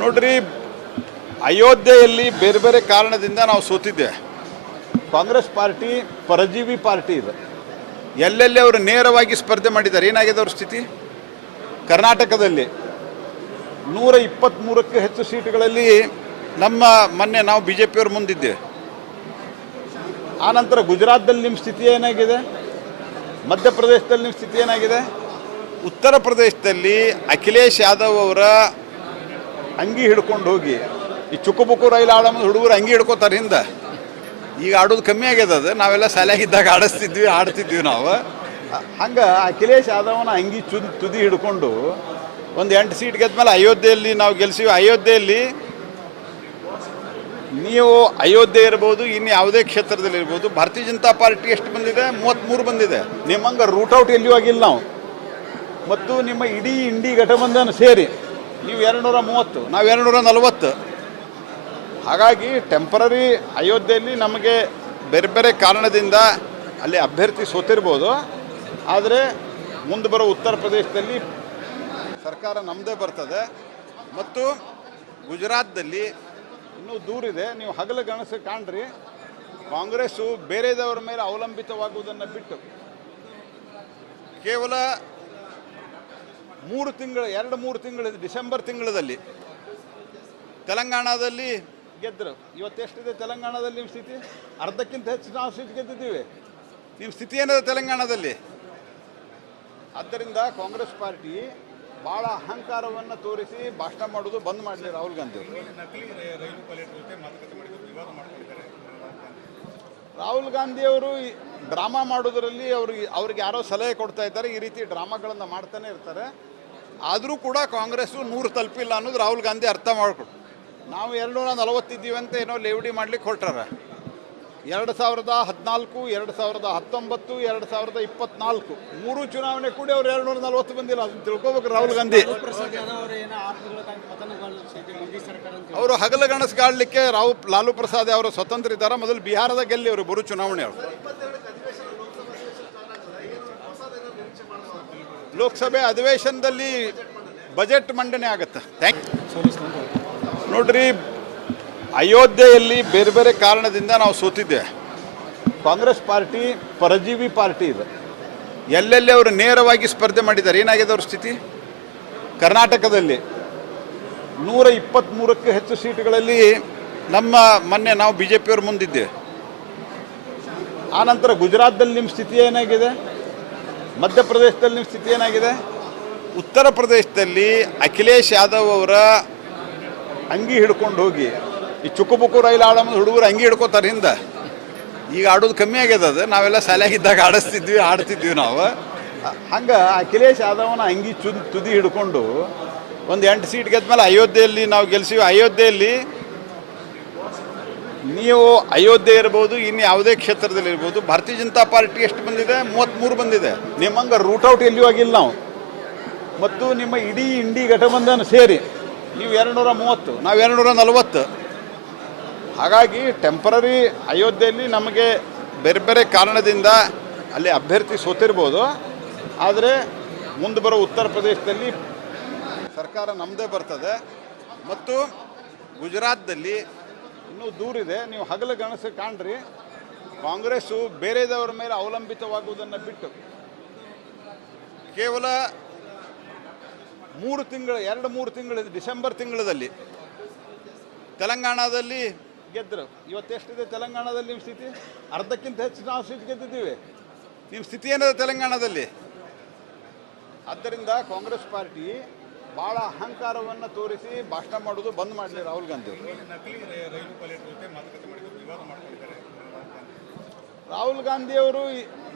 ನೋಡ್ರಿ, ಅಯೋಧ್ಯೆಯಲ್ಲಿ ಬೇರೆ ಬೇರೆ ಕಾರಣದಿಂದ ನಾವು ಸೋತಿದ್ದೆ. ಕಾಂಗ್ರೆಸ್ ಪಾರ್ಟಿ ಪರಜೀವಿ ಪಾರ್ಟಿ ಇದೆ. ಎಲ್ಲೆಲ್ಲಿ ಅವರು ನೇರವಾಗಿ ಸ್ಪರ್ಧೆ ಮಾಡಿದ್ದಾರೆ. ಏನಾಗಿದೆ ಅವ್ರ ಸ್ಥಿತಿ? ಕರ್ನಾಟಕದಲ್ಲಿ 123ಕ್ಕೂ ಹೆಚ್ಚು ಸೀಟುಗಳಲ್ಲಿ ಮೊನ್ನೆ ನಾವು BJPಯವರು ಮುಂದಿದ್ದೇವೆ. ಆನಂತರ ಗುಜರಾತ್ದಲ್ಲಿ ನಿಮ್ಮ ಸ್ಥಿತಿ ಏನಾಗಿದೆ? ಮಧ್ಯಪ್ರದೇಶದಲ್ಲಿ ನಿಮ್ಮ ಸ್ಥಿತಿ ಏನಾಗಿದೆ? ಉತ್ತರ ಪ್ರದೇಶದಲ್ಲಿ ಅಖಿಲೇಶ್ ಯಾದವ್ ಅವರ ಅಂಗಿ ಹಿಡ್ಕೊಂಡು ಹೋಗಿ ಈ ಚುಕ್ಕುಬುಕ್ಕು ರೈಲು ಆಡೋದು ಹುಡುಗರು ಅಂಗಿ ಹಿಡ್ಕೋತಾರೆ ಹಿಂದೆ. ಈಗ ಆಡೋದು ಕಮ್ಮಿ ಆಗ್ಯದ. ಅದು ನಾವೆಲ್ಲ ಶಾಲೆಯಾಗಿದ್ದಾಗ ಆಡ್ತಿದ್ವಿ ನಾವು. ಹಂಗೆ ಅಖಿಲೇಶ್ ಯಾದವನ ಅಂಗಿ ತುದಿ ಹಿಡ್ಕೊಂಡು ಒಂದು 8 ಸೀಟ್ ಗೆದ್ಮೇಲೆ ಅಯೋಧ್ಯೆಯಲ್ಲಿ ನಾವು ಗೆಲ್ಸಿವಿ. ಅಯೋಧ್ಯೆಯಲ್ಲಿ ನೀವು ಅಯೋಧ್ಯೆ ಇರ್ಬೋದು, ಇನ್ನು ಯಾವುದೇ ಕ್ಷೇತ್ರದಲ್ಲಿ ಇರ್ಬೋದು, ಭಾರತೀಯ ಜನತಾ ಪಾರ್ಟಿ ಎಷ್ಟು ಬಂದಿದೆ? 33 ಬಂದಿದೆ. ನಿಮ್ಮಂಗೆ ರೂಟ್ಔಟ್ ಎಲ್ಲಿಯೂ ಆಗಿಲ್ಲ ನಾವು. ಮತ್ತು ನಿಮ್ಮ ಇಡೀ ಇಂಡಿ ಘಟಬಂಧನ ಸೇರಿ ನೀವು 230, ನಾವು 240. ಹಾಗಾಗಿ ಟೆಂಪರರಿ ಅಯೋಧ್ಯೆಯಲ್ಲಿ ನಮಗೆ ಬೇರೆ ಬೇರೆ ಕಾರಣದಿಂದ ಅಲ್ಲಿ ಅಭ್ಯರ್ಥಿ ಸೋತಿರ್ಬೋದು. ಆದರೆ ಮುಂದೆ ಬರೋ ಉತ್ತರ ಪ್ರದೇಶದಲ್ಲಿ ಸರ್ಕಾರ ನಮ್ಮದೇ ಬರ್ತದೆ. ಮತ್ತು ಗುಜರಾತ್ದಲ್ಲಿ ಇನ್ನೂ ದೂರಿದೆ. ನೀವು ಹಗಲು ಗಣಸು ಕಾಣ್ರಿ, ಕಾಂಗ್ರೆಸ್ಸು ಬೇರೆದವರ ಮೇಲೆ ಅವಲಂಬಿತವಾಗುವುದನ್ನು ಬಿಟ್ಟು ಕೇವಲ 3 ತಿಂಗಳು ಡಿಸೆಂಬರ್ ತಿಂಗಳಲ್ಲಿ ತೆಲಂಗಾಣದಲ್ಲಿ ಗೆದ್ದರು. ಇವತ್ತೆಷ್ಟಿದೆ ತೆಲಂಗಾಣದಲ್ಲಿ ನಿಮ್ಮ ಸ್ಥಿತಿ? ಅರ್ಧಕ್ಕಿಂತ ಹೆಚ್ಚು ನಾವು ಸೀಟ್ ಗೆದ್ದಿದ್ದೀವಿ. ನಿಮ್ಮ ಸ್ಥಿತಿ ಏನಿದೆ ತೆಲಂಗಾಣದಲ್ಲಿ? ಆದ್ದರಿಂದ ಕಾಂಗ್ರೆಸ್ ಪಾರ್ಟಿ ಭಾಳ ಅಹಂಕಾರವನ್ನು ತೋರಿಸಿ ಭಾಷಣ ಮಾಡೋದು ಬಂದ್ ಮಾಡಲಿ ರಾಹುಲ್ ಗಾಂಧಿ. ರಾಹುಲ್ ಗಾಂಧಿಯವರು ಡ್ರಾಮಾ ಮಾಡೋದರಲ್ಲಿ ಅವ್ರಿಗೆ ಯಾರೋ ಸಲಹೆ ಕೊಡ್ತಾ ಇದ್ದಾರೆ. ಈ ರೀತಿ ಡ್ರಾಮಾಗಳನ್ನು ಮಾಡ್ತಾನೆ ಇರ್ತಾರೆ. ಆದರೂ ಕೂಡ ಕಾಂಗ್ರೆಸ್ಸು 100 ತಲುಪಿಲ್ಲ ಅನ್ನೋದು ರಾಹುಲ್ ಗಾಂಧಿ ಅರ್ಥ ಮಾಡಿಕೊಡು. ನಾವು 240 ಇದ್ದೀವಿ ಅಂತ ಏನೋ ಲೇವಡಿ ಮಾಡ್ಲಿಕ್ಕೆ ಹೊರಟಾರೆ. 2014, 2019, 2024 3 ಚುನಾವಣೆ ಕೂಡಿ ಅವ್ರು 240 ಬಂದಿಲ್ಲ. ಅದನ್ನು ತಿಳ್ಕೊಬೇಕು ರಾಹುಲ್ ಗಾಂಧಿ. ಅವರು ಹಗಲು ಗಣಸ್ಗಾಡ್ಲಿಕ್ಕೆ ಲಾಲು ಪ್ರಸಾದ್ ಅವರು ಸ್ವತಂತ್ರ ಇದ್ದಾರೆ. ಮೊದಲು ಬಿಹಾರದ ಗೆಲ್ಲಿ ಅವರು ಬರೋ ಚುನಾವಣೆ. ಅವರು ಲೋಕಸಭೆ ಅಧಿವೇಶನದಲ್ಲಿ ಬಜೆಟ್ ಮಂಡನೆ ಆಗುತ್ತೆ. ನೋಡ್ರಿ, ಅಯೋಧ್ಯೆಯಲ್ಲಿ ಬೇರೆ ಬೇರೆ ಕಾರಣದಿಂದ ನಾವು ಸೋತಿದ್ದೆ. ಕಾಂಗ್ರೆಸ್ ಪಾರ್ಟಿ ಪರಜೀವಿ ಪಾರ್ಟಿ ಇದೆ. ಎಲ್ಲೆಲ್ಲಿ ಅವರು ನೇರವಾಗಿ ಸ್ಪರ್ಧೆ ಮಾಡಿದ್ದಾರೆ. ಏನಾಗಿದೆ ಅವ್ರ ಸ್ಥಿತಿ? ಕರ್ನಾಟಕದಲ್ಲಿ 123ಕ್ಕೂ ಹೆಚ್ಚು ಸೀಟುಗಳಲ್ಲಿ ಮೊನ್ನೆ ನಾವು BJPಯವರು ಮುಂದಿದ್ದೇವೆ. ಆನಂತರ ಗುಜರಾತ್ದಲ್ಲಿ ನಿಮ್ಮ ಸ್ಥಿತಿ ಏನಾಗಿದೆ? ಮಧ್ಯಪ್ರದೇಶದಲ್ಲಿ ನಿಮ್ಮ ಸ್ಥಿತಿ ಏನಾಗಿದೆ? ಉತ್ತರ ಪ್ರದೇಶದಲ್ಲಿ ಅಖಿಲೇಶ್ ಯಾದವ್ ಅವರ ಅಂಗಿ ಹಿಡ್ಕೊಂಡು ಹೋಗಿ ಈ ಚುಕ್ಕುಬುಕ್ಕು ರೈಲು ಆಡೋದು ಹುಡುಗರು ಅಂಗಿ ಹಿಡ್ಕೋತಾರೆ ಹಿಂದೆ. ಈಗ ಆಡೋದು ಕಮ್ಮಿ ಆಗ್ಯದ. ಅದು ನಾವೆಲ್ಲ ಶಾಲೆಯಾಗಿದ್ದಾಗ ಆಡ್ತಿದ್ವಿ ನಾವು. ಹಂಗೆ ಅಖಿಲೇಶ್ ಯಾದವನ ಅಂಗಿ ತುದಿ ಹಿಡ್ಕೊಂಡು ಒಂದು 8 ಸೀಟ್ ಗೆದ್ಮೇಲೆ ಅಯೋಧ್ಯೆಯಲ್ಲಿ ನಾವು ಗೆಲ್ಸಿವಿ. ಅಯೋಧ್ಯೆಯಲ್ಲಿ ನೀವು ಅಯೋಧ್ಯೆ ಇರ್ಬೋದು, ಇನ್ನು ಯಾವುದೇ ಕ್ಷೇತ್ರದಲ್ಲಿ ಇರ್ಬೋದು, ಭಾರತೀಯ ಜನತಾ ಪಾರ್ಟಿ ಎಷ್ಟು ಬಂದಿದೆ? 33 ಬಂದಿದೆ. ನಿಮ್ಮಂಗೆ ರೂಟ್ಔಟ್ ಎಲ್ಲಿಯೂ ಆಗಿಲ್ಲ ನಾವು. ಮತ್ತು ನಿಮ್ಮ ಇಡೀ ಇಂಡಿ ಘಟಬಂಧನ ಸೇರಿ ನೀವು 230, ನಾವು 240. ಹಾಗಾಗಿ ಟೆಂಪರರಿ ಅಯೋಧ್ಯೆಯಲ್ಲಿ ನಮಗೆ ಬೇರೆ ಬೇರೆ ಕಾರಣದಿಂದ ಅಲ್ಲಿ ಅಭ್ಯರ್ಥಿ ಸೋತಿರ್ಬೋದು. ಆದರೆ ಮುಂದೆ ಬರೋ ಉತ್ತರ ಪ್ರದೇಶದಲ್ಲಿ ಸರ್ಕಾರ ನಮ್ಮದೇ ಬರ್ತದೆ. ಮತ್ತು ಗುಜರಾತ್ದಲ್ಲಿ ಇನ್ನೂ ದೂರಿದೆ. ನೀವು ಹಗಲು ಗಣಸು ಕಾಣ್ರಿ, ಕಾಂಗ್ರೆಸ್ಸು ಬೇರೆದವರ ಮೇಲೆ ಅವಲಂಬಿತವಾಗುವುದನ್ನು ಬಿಟ್ಟು ಕೇವಲ 3 ತಿಂಗಳು ಡಿಸೆಂಬರ್ ತಿಂಗಳಲ್ಲಿ ತೆಲಂಗಾಣದಲ್ಲಿ ಗೆದ್ದರು. ಇವತ್ತೆಷ್ಟಿದೆ ತೆಲಂಗಾಣದಲ್ಲಿ ನಿಮ್ಮ ಸ್ಥಿತಿ? ಅರ್ಧಕ್ಕಿಂತ ಹೆಚ್ಚು ನಾವು ಸೀಟ್ ಗೆದ್ದಿದ್ದೀವಿ. ನಿಮ್ಮ ಸ್ಥಿತಿ ಏನಿದೆ ತೆಲಂಗಾಣದಲ್ಲಿ? ಆದ್ದರಿಂದ ಕಾಂಗ್ರೆಸ್ ಪಾರ್ಟಿ ಭಾಳ ಅಹಂಕಾರವನ್ನು ತೋರಿಸಿ ಭಾಷಣ ಮಾಡೋದು ಬಂದ್ ಮಾಡಲಿ ರಾಹುಲ್ ಗಾಂಧಿ. ರಾಹುಲ್ ಗಾಂಧಿಯವರು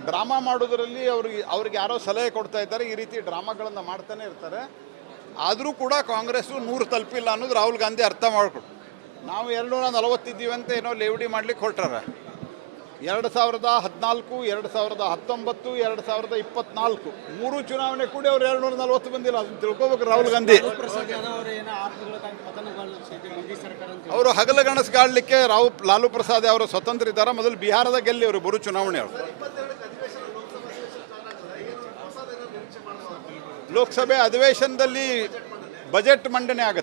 ಡ್ರಾಮಾ ಮಾಡೋದರಲ್ಲಿ ಅವ್ರಿಗೆ ಯಾರೋ ಸಲಹೆ ಕೊಡ್ತಾ ಇದ್ದಾರೆ. ಈ ರೀತಿ ಡ್ರಾಮಾಗಳನ್ನು ಮಾಡ್ತಾನೆ ಇರ್ತಾರೆ. ಆದರೂ ಕೂಡ ಕಾಂಗ್ರೆಸ್ಸು 100 ತಲುಪಿಲ್ಲ ಅನ್ನೋದು ರಾಹುಲ್ ಗಾಂಧಿ ಅರ್ಥ ಮಾಡಿಕೊಡು. ನಾವು 240 ಇದ್ದೀವಿ ಅಂತ ಏನೋ ಲೇವಡಿ ಮಾಡ್ಲಿಕ್ಕೆ ಹೊರಟಾರೆ. 2014, 2019, 2024 3 ಚುನಾವಣೆ ಕೂಡಿ ಅವ್ರು 240 ಬಂದಿಲ್ಲ. ಅದನ್ನು ತಿಳ್ಕೊಬೇಕು ರಾಹುಲ್ ಗಾಂಧಿ. ಅವರು ಹಗಲು ಗಣಸ್ಗಾಡ್ಲಿಕ್ಕೆ ಲಾಲು ಪ್ರಸಾದ್ ಅವರು ಸ್ವತಂತ್ರ ಇದ್ದಾರೆ. ಮೊದಲು ಬಿಹಾರದ ಗೆಲ್ಲಿ ಅವರು ಬರೋ ಚುನಾವಣೆ. ಅವರು ಲೋಕಸಭೆ ಅಧಿವೇಶನದಲ್ಲಿ ಬಜೆಟ್ ಮಂಡನೆ ಆಗುತ್ತೆ.